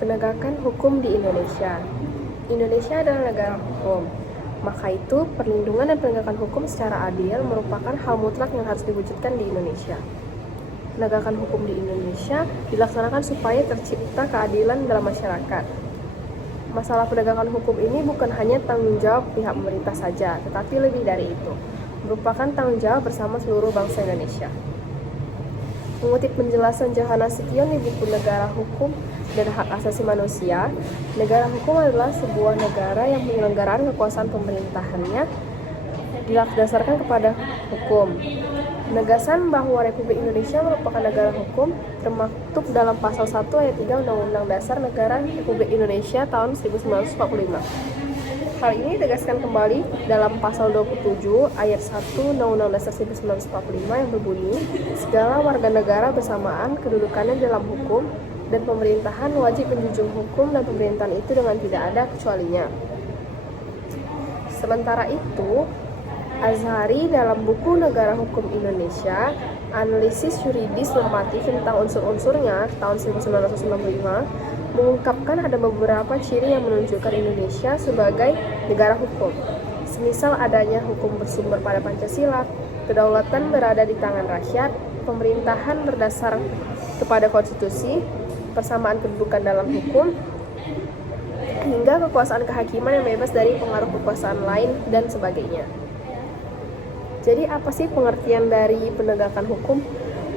Penegakan hukum di Indonesia. Indonesia adalah negara hukum. Maka itu, perlindungan dan penegakan hukum secara adil merupakan hal mutlak yang harus diwujudkan di Indonesia. Penegakan hukum di Indonesia dilaksanakan supaya tercipta keadilan dalam masyarakat. Masalah penegakan hukum ini bukan hanya tanggung jawab pihak pemerintah saja, tetapi lebih dari itu, merupakan tanggung jawab bersama seluruh bangsa Indonesia. Mengutip penjelasan Johanna Sution di buku Negara Hukum dan Hak Asasi Manusia, negara hukum adalah sebuah negara yang penyelenggaraan kekuasaan pemerintahannya didasarkan kepada hukum. Penegasan bahwa Republik Indonesia merupakan negara hukum termaktub dalam Pasal 1 ayat 3 Undang-Undang Dasar Negara Republik Indonesia tahun 1945. Hal ini ditegaskan kembali dalam Pasal 27 ayat 1 Undang-Undang Dasar 1945 yang berbunyi, segala warga negara bersamaan kedudukannya dalam hukum dan pemerintahan wajib menjunjung hukum dan pemerintahan itu dengan tidak ada kecualinya. Sementara itu, Azhari dalam buku Negara Hukum Indonesia, Analisis Yuridis Normatif tentang unsur-unsurnya tahun 1995, mengungkapkan ada beberapa ciri yang menunjukkan Indonesia sebagai negara hukum. Semisal adanya hukum bersumber pada Pancasila, kedaulatan berada di tangan rakyat, pemerintahan berdasar kepada konstitusi, persamaan kedudukan dalam hukum, hingga kekuasaan kehakiman yang bebas dari pengaruh kekuasaan lain, dan sebagainya. Jadi apa sih pengertian dari penegakan hukum?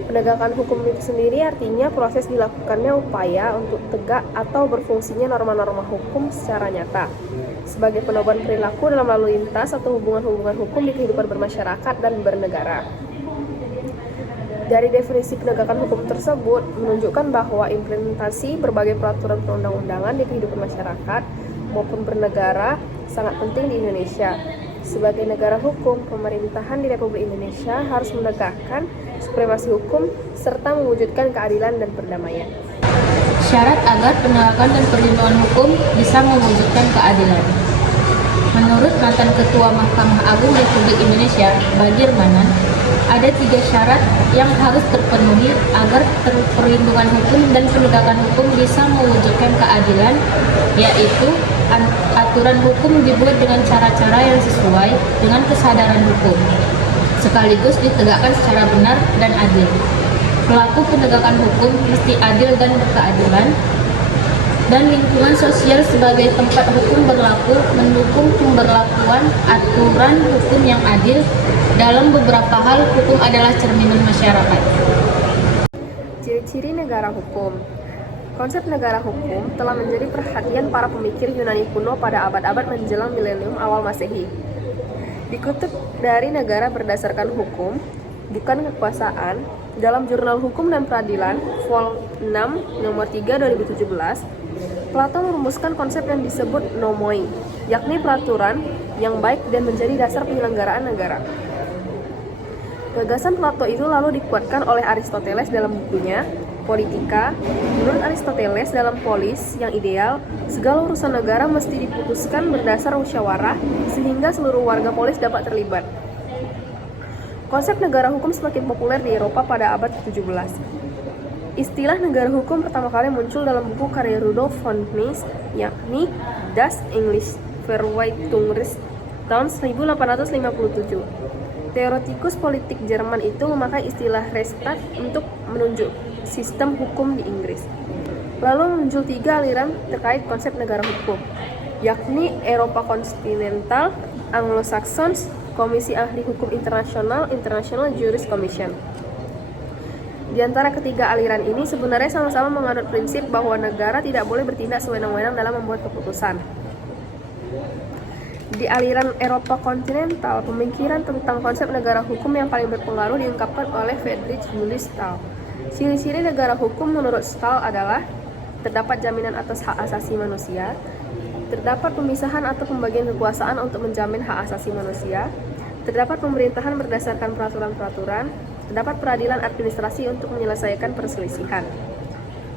Penegakan hukum itu sendiri artinya proses dilakukannya upaya untuk tegak atau berfungsinya norma-norma hukum secara nyata sebagai pedoman perilaku dalam lalu lintas atau hubungan-hubungan hukum di kehidupan bermasyarakat dan bernegara. Dari definisi penegakan hukum tersebut menunjukkan bahwa implementasi berbagai peraturan perundang-undangan di kehidupan masyarakat maupun bernegara sangat penting di Indonesia. Sebagai negara hukum, pemerintahan di Republik Indonesia harus menegakkan supremasi hukum serta mewujudkan keadilan dan perdamaian. Syarat agar penegakan dan perlindungan hukum bisa mewujudkan keadilan. Menurut mantan Ketua Mahkamah Agung Republik Indonesia, Bagir Manan, ada 3 syarat yang harus terpenuhi agar perlindungan hukum dan penegakan hukum bisa mewujudkan keadilan, yaitu aturan hukum dibuat dengan cara-cara yang sesuai dengan kesadaran hukum, sekaligus ditegakkan secara benar dan adil. Pelaku penegakan hukum mesti adil dan berkeadilan, dan lingkungan sosial sebagai tempat hukum berlaku mendukung pemberlakuan aturan hukum yang adil. Dalam beberapa hal, hukum adalah cerminan masyarakat. Ciri-ciri negara hukum. Konsep negara hukum telah menjadi perhatian para pemikir Yunani kuno pada abad-abad menjelang milenium awal Masehi. Dikutip dari Negara Berdasarkan Hukum, Bukan Kekuasaan, dalam Jurnal Hukum dan Peradilan, Vol. 6, Nomor 3, 2017, Plato merumuskan konsep yang disebut nomoi, yakni peraturan yang baik dan menjadi dasar penyelenggaraan negara. Gagasan Plato itu lalu dikuatkan oleh Aristoteles dalam bukunya Politika. Menurut Aristoteles dalam Polis yang ideal, segala urusan negara mesti diputuskan berdasar musyawarah sehingga seluruh warga polis dapat terlibat. Konsep negara hukum semakin populer di Eropa pada abad ke-17. Istilah negara hukum pertama kali muncul dalam buku karya Rudolf von Mises, yakni Das Englische Verwaltungsrecht tahun 1857. Teoretikus politik Jerman itu memakai istilah Rechtsstaat untuk menunjuk sistem hukum di Inggris. Lalu muncul 3 aliran terkait konsep negara hukum, yakni Eropa Kontinental, Anglo-Saxons, Komisi Ahli Hukum Internasional, International Juris Commission. Di antara ketiga aliran ini sebenarnya sama-sama menganut prinsip bahwa negara tidak boleh bertindak sewenang-wenang dalam membuat keputusan. Di aliran Eropa kontinental, pemikiran tentang konsep negara hukum yang paling berpengaruh diungkapkan oleh Friedrich Julius Stahl. Ciri-ciri negara hukum menurut Stahl adalah terdapat jaminan atas hak asasi manusia, terdapat pemisahan atau pembagian kekuasaan untuk menjamin hak asasi manusia, terdapat pemerintahan berdasarkan peraturan-peraturan, terdapat peradilan administrasi untuk menyelesaikan perselisihan.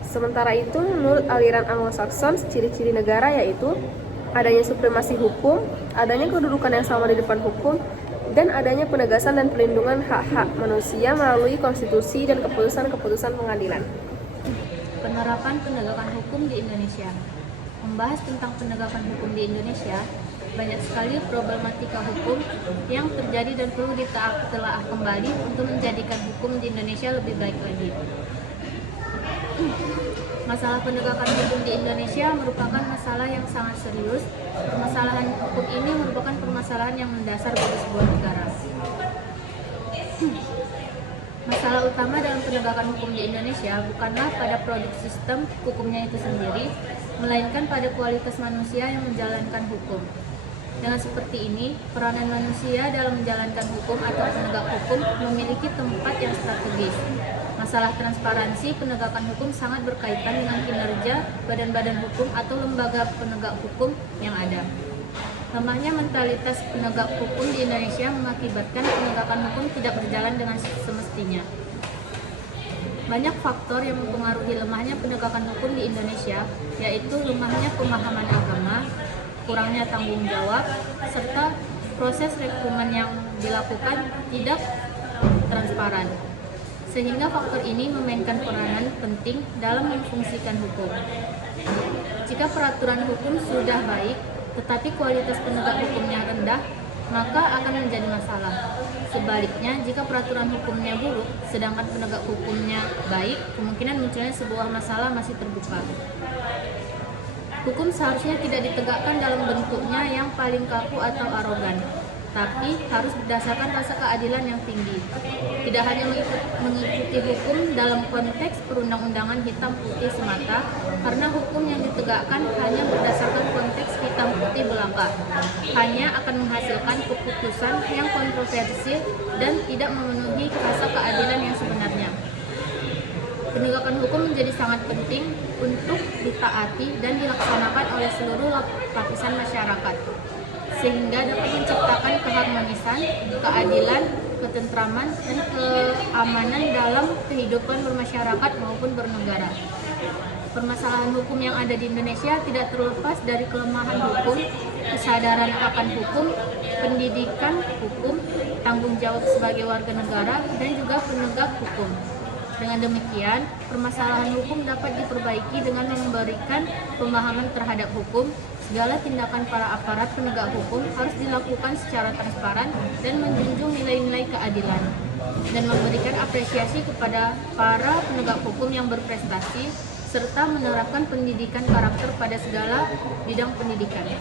Sementara itu, menurut aliran Anglo-Saxons, ciri-ciri negara yaitu adanya supremasi hukum, adanya kedudukan yang sama di depan hukum, dan adanya penegasan dan perlindungan hak-hak manusia melalui konstitusi dan keputusan-keputusan pengadilan. Penerapan penegakan hukum di Indonesia. Membahas tentang penegakan hukum di Indonesia, banyak sekali problematika hukum yang terjadi dan perlu ditelaah kembali untuk menjadikan hukum di Indonesia lebih baik lagi. Masalah penegakan hukum di Indonesia merupakan masalah yang sangat serius. Permasalahan hukum ini merupakan permasalahan yang mendasar bagi sebuah negara. Masalah utama dalam penegakan hukum di Indonesia bukanlah pada produk sistem hukumnya itu sendiri, melainkan pada kualitas manusia yang menjalankan hukum. Dengan seperti ini, peranan manusia dalam menjalankan hukum atau penegak hukum memiliki tempat yang strategis. Masalah transparansi penegakan hukum sangat berkaitan dengan kinerja badan-badan hukum atau lembaga penegak hukum yang ada. Lemahnya mentalitas penegak hukum di Indonesia mengakibatkan penegakan hukum tidak berjalan dengan semestinya. Banyak faktor yang mempengaruhi lemahnya penegakan hukum di Indonesia, yaitu lemahnya pemahaman agama, kurangnya tanggung jawab, serta proses rekrutmen yang dilakukan tidak transparan. Sehingga faktor ini memainkan peranan penting dalam memfungsikan hukum. Jika peraturan hukum sudah baik, tetapi kualitas penegak hukumnya rendah, maka akan menjadi masalah. Sebaliknya, jika peraturan hukumnya buruk, sedangkan penegak hukumnya baik, kemungkinan munculnya sebuah masalah masih terbuka. Hukum seharusnya tidak ditegakkan dalam bentuknya yang paling kaku atau arogan, tapi harus berdasarkan rasa keadilan yang tinggi. Tidak hanya mengikuti hukum dalam konteks perundang-undangan hitam putih semata, karena hukum yang ditegakkan hanya berdasarkan konteks hitam putih belaka, hanya akan menghasilkan keputusan yang kontroversial dan tidak memenuhi rasa keadilan yang sebenarnya. Penegakan hukum menjadi sangat penting untuk ditaati dan dilaksanakan oleh seluruh lapisan masyarakat, sehingga dapat menciptakan keharmonisan, keadilan, ketentraman, dan keamanan dalam kehidupan bermasyarakat maupun bernegara. Permasalahan hukum yang ada di Indonesia tidak terlepas dari kelemahan hukum, kesadaran akan hukum, pendidikan hukum, tanggung jawab sebagai warga negara, dan juga penegak hukum. Dengan demikian, permasalahan hukum dapat diperbaiki dengan memberikan pemahaman terhadap hukum. Segala tindakan para aparat penegak hukum harus dilakukan secara transparan dan menjunjung nilai-nilai keadilan, dan memberikan apresiasi kepada para penegak hukum yang berprestasi, serta menerapkan pendidikan karakter pada segala bidang pendidikan.